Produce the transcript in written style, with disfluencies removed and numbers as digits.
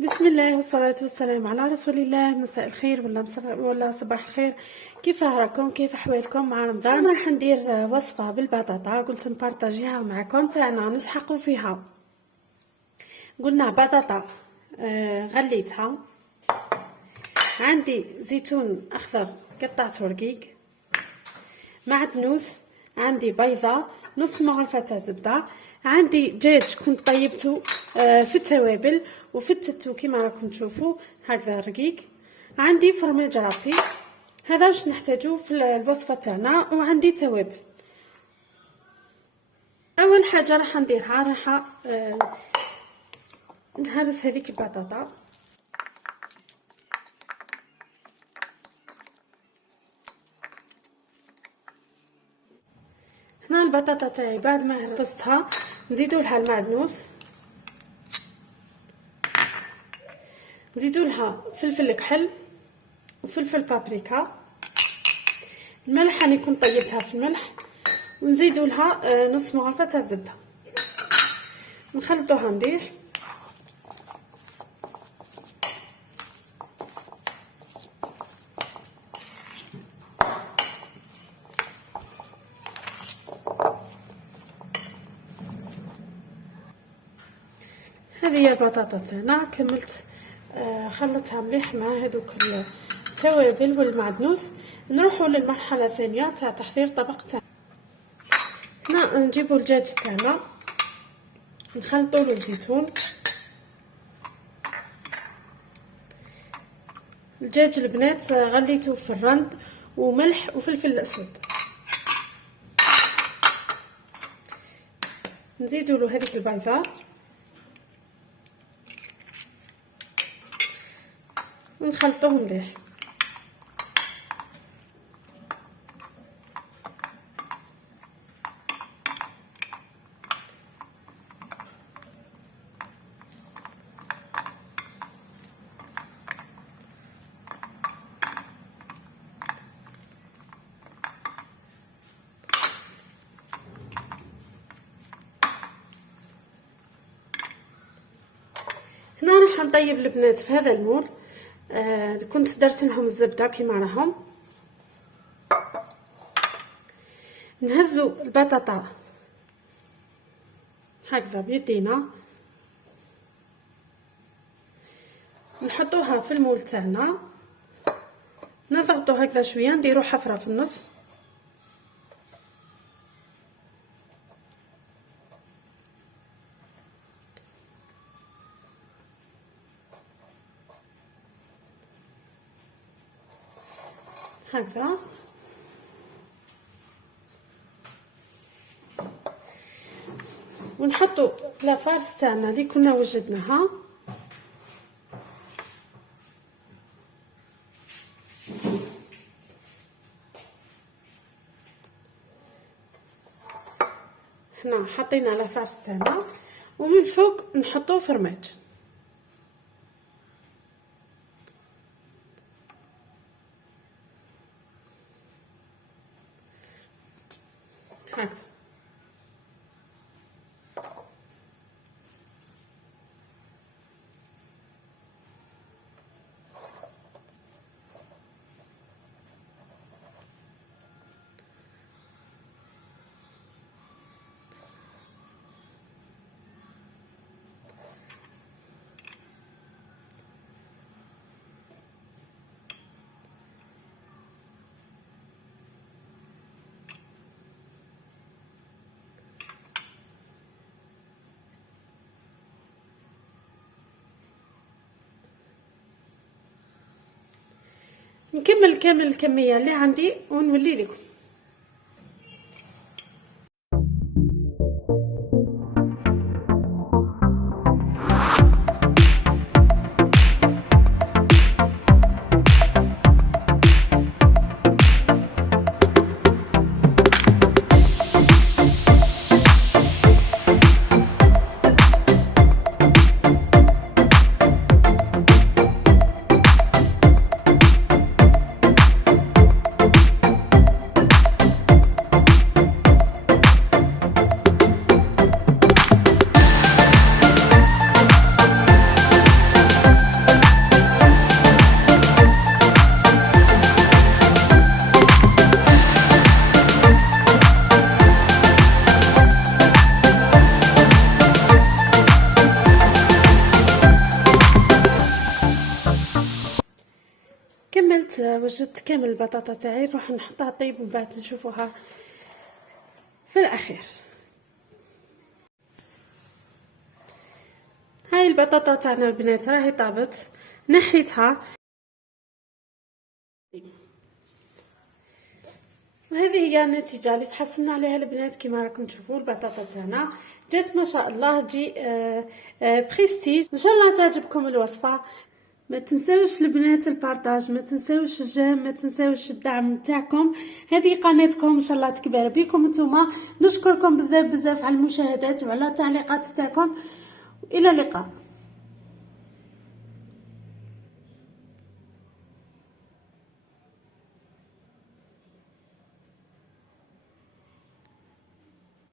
بسم الله والصلاة والسلام على رسول الله. مساء الخير ولا صباح الخير. كيف راكم؟ كيف احوالكم مع رمضان؟ راح ندير وصفة بالبطاطا، قلت نبارطاجيها معكم تاعنا نسحقوا فيها. قلنا بطاطا غليتها، عندي زيتون اخضر قطعته رقيق، معدنوس، عندي بيضة، نص مغرفة زبدة، عندي دجاج كنت طيبته في التوابل وفتته كما راكم تشوفوا هكذا رقيق، عندي فرماج رابي. هذا واش نحتاجو في الوصفه تاعنا. وعندي توابل. اول حاجه راح نديرها راح نهرس هذيك البطاطا. هنا البطاطا تاعي بعد ما هرستها نزيدوا لها المعدنوس، نزيدوا لها فلفل كحل وفلفل بابريكا، الملح راني كنت طيبتها في الملح، ونزيدوا لها نص مغرفه تاع الزبده، نخلطوها مليح. هذه هي البطاطا تاعنا، كملت خلطتها مليح مع هذوك التوابل والمعدنوس. نروحوا للمرحله الثانيه تاع تحضير طبق تاعنا. هنا نجيبوا الدجاج تاعنا، نخلطوا له الزيتون، الدجاج البنات غليته في الرند وملح وفلفل الاسود، نزيدوا له هذيك البيضه ونخلطوه مليح. هنا راح نطيب البنات في هذا المول. كنت درت لهم الزبده كيما راهم. نهزوا البطاطا هكذا بيدينا، نحطوها في المول تاعنا، نضغطوا هكذا شويه، نديروا حفره في النص هكذا. ونحطوا لافارس تاعنا اللي كنا وجدناها، هنا حطينا لافارس تاعنا، ومن فوق نحطوا فرماج هكذا. نكمل كامل الكميه اللي عندي ونولي لكم. وجدت كامل البطاطا تاعي، نروح نحطها طيب ومن بعد نشوفوها في الاخير. هاي البطاطا تاعنا البنات راهي طابت، نحيتها، وهذه هي النتيجه اللي تحصلنا عليها البنات. كما راكم تشوفوا البطاطا تاعنا جات ما شاء الله، تجي بريستيج. ان شاء الله تعجبكم الوصفه. ما تنساوش البنات البارطاج، ما تنساوش الجيم، ما تنساوش الدعم تاعكم. هذه قناتكم ان شاء الله تكبر بكم نتوما. نشكركم بزاف بزاف على المشاهدات وعلى التعليقات تاعكم، الى اللقاء.